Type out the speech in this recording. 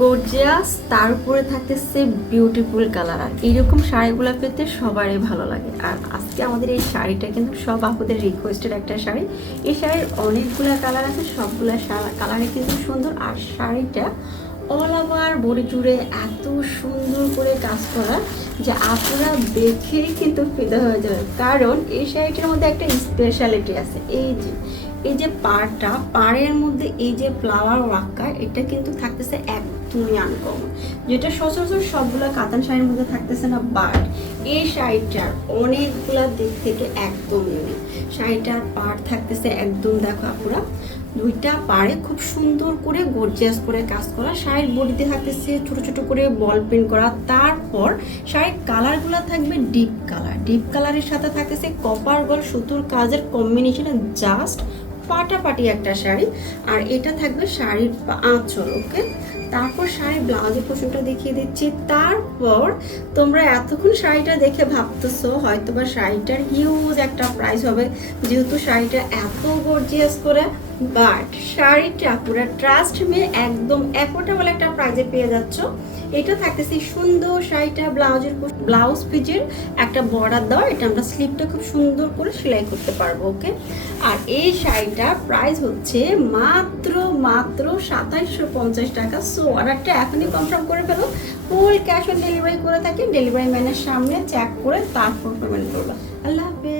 Gorgeous, তার উপরে থাকতেছে বিউটিফুল কালার। আর এইরকম শাড়িগুলো পেতে সবারই ভালো লাগে। আর আজকে আমাদের এই শাড়িটা কিন্তু সব আপুদের রিকোয়েস্টেড একটা শাড়ি। এই শাড়ির অনেকগুলো কালার আছে, সবগুলো কালারে কিন্তু সুন্দর। আর শাড়িটা অল ওভার বডি জুড়ে এত সুন্দর করে কাজ করা যে আপনারা দেখেই কিন্তু ফিদা হয়ে যাবে। কারণ এই শাড়িটার মধ্যে একটা স্পেশালিটি আছে। এই যে পাড়ের মধ্যে এই যে ফ্লাওয়ার ওয়ার্কটা, এটা কিন্তু থাকতেছে একদমই আনকমন, যেটা সচরাচর সবগুলো কাতান শাড়ির মধ্যে থাকতেছে না। বাট এই শাড়িটার অনেকগুলা দিক থেকে একদম ইউনিক। শাড়িটার পাড় থাকতেছে একদম, দেখো আপুরা, দুইটা পাড়ে খুব সুন্দর করে গর্জিয়াস করে কাজ করা। শাড়ির বডিতে থাকতেছে ছোট ছোট করে বল প্রিন্ট করা। তারপর শাড়ির কালারগুলো থাকবে ডিপ কালারের সাথে থাকতেছে কপার গোল্ড সুতোর কাজের কম্বিনেশনে জাস্ট পাটাপাটি একটা শাড়ি। আর এটা থাকবে শাড়ির আঁচল। ওকে, তারপর শাড়ির ব্লাউজের পোর্শনটা দেখিয়ে দিচ্ছি। তারপর তোমরা এতক্ষণ শাড়িটা দেখে ভাবতেছো হয়তো বা শাড়িটার হিউজ একটা প্রাইস হবে, যেহেতু শাড়িটা এত গর্জিয়াস করে। বাট শাড়িটা পুরো ট্রাস্ট মে একদম অ্যাফোর্ডেবল একটা প্রাইসে পেয়ে যাচ্ছ। এটা থাকতেছে সুন্দর শাড়িটা ব্লাউজ পিজের একটা বর্ডার দেওয়া। এটা আমরা স্লিপটা খুব সুন্দর করে সেলাই করতে পারবো। ওকে, আর এই শাড়িটার প্রাইস হচ্ছে মাত্র 2750 টাকা। সো অর্ডারটা এখনই কনফার্ম করে ফেলো। ফুল ক্যাশ অন ডেলিভারি করে থাকি, ডেলিভারি ম্যানের সামনে চেক করে তারপর পেমেন্ট করবো। আল্লাহ হাফেজ।